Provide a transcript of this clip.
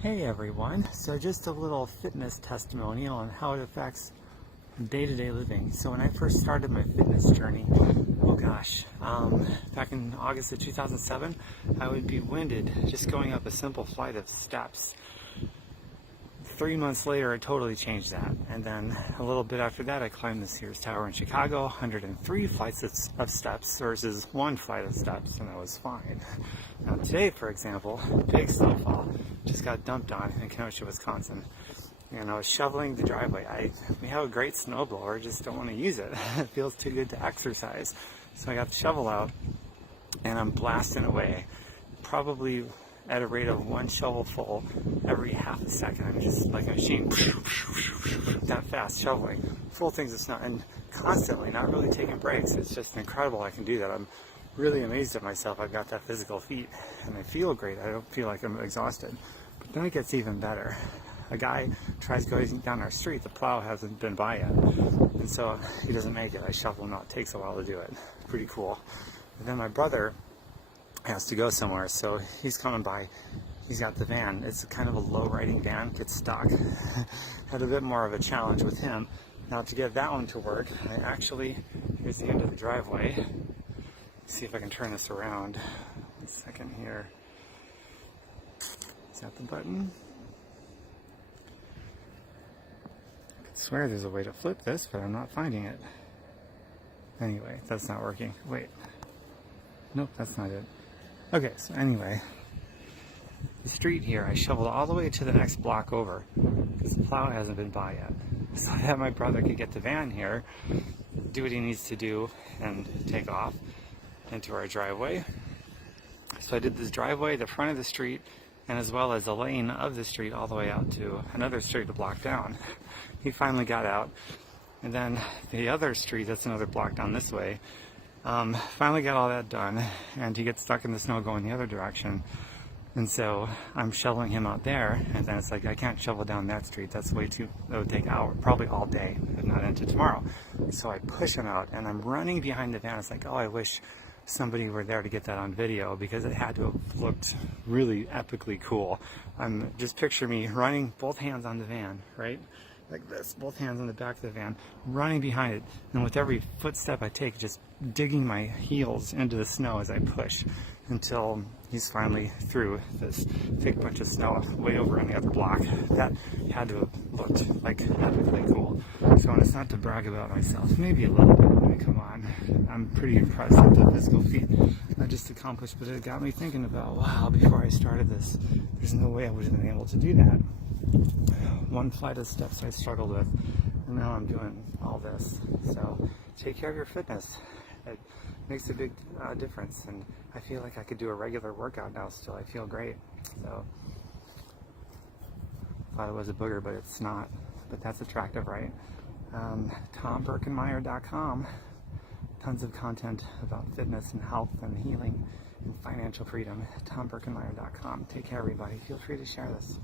Hey everyone, so just a little fitness testimonial on how it affects day-to-day living. So when I first started my fitness journey, back in August of 2007, I would be winded just going up a simple flight of steps. 3 months later, I totally changed that. And then a little bit after that, I climbed the Sears Tower in Chicago, 103 flights of steps versus one flight of steps, and I was fine. Now today, for example, big snowfall just got dumped on in Kenosha, Wisconsin. And I was shoveling the driveway. We have a great snowblower, just don't want to use it. It feels too good to exercise. So I got the shovel out, and I'm blasting away. Probably at a rate of one shovelful every half a second. I'm just like a machine, that fast shoveling, full things of snow, and constantly, not really taking breaks. It's just incredible I can do that. I'm really amazed at myself. I've got that physical feat, and I feel great. I don't feel like I'm exhausted. But then it gets even better. A guy tries going down our street, the plow hasn't been by yet, and so he doesn't make it. I shovel him out. It takes a while to do it. Pretty cool. And then my brother has to go somewhere, so he's coming by. He's got the van. It's kind of a low riding van, gets stuck. Had a bit more of a challenge with him. Now to get that one to work, here's the end of the driveway. Let's see if I can turn this around. 1 second here. Is that the button? I could swear there's a way to flip this, but I'm not finding it. Anyway, that's not working. Wait. Nope, that's not it. Okay, so anyway, the street here, I shoveled all the way to the next block over because the plow hasn't been by yet. So that my brother could get the van here, do what he needs to do, and take off into our driveway. So I did this driveway, the front of the street, and as well as a lane of the street all the way out to another street a block down. He finally got out. And then the other street, that's another block down this way, finally got all that done, and he gets stuck in the snow going the other direction. And so I'm shoveling him out there, and then it's like, I can't shovel down that street. That's way too, that would take hours, probably all day, if not into tomorrow. So I push him out, and I'm running behind the van. It's like, oh, I wish somebody were there to get that on video, because it had to have looked really epically cool. Just picture me running, both hands on the van, right? Like this, both hands on the back of the van, running behind it, and with every footstep I take, just digging my heels into the snow as I push until he's finally through this thick bunch of snow way over on the other block. That had to have looked like epically cool. So, and it's not to brag about myself, maybe a little bit. I mean, come on, I'm pretty impressed at the physical feat I just accomplished, but it got me thinking about, wow, before I started this, there's no way I would have been able to do that. One flight of steps I struggled with, and now I'm doing all this. So take care of your fitness. It makes a big difference, and I feel like I could do a regular workout now still. I feel great. So thought it was a booger, but it's not. But that's attractive, right? TomBerkenmeyer.com. Tons of content about fitness and health and healing and financial freedom. TomBerkenmeyer.com. Take care, everybody. Feel free to share this.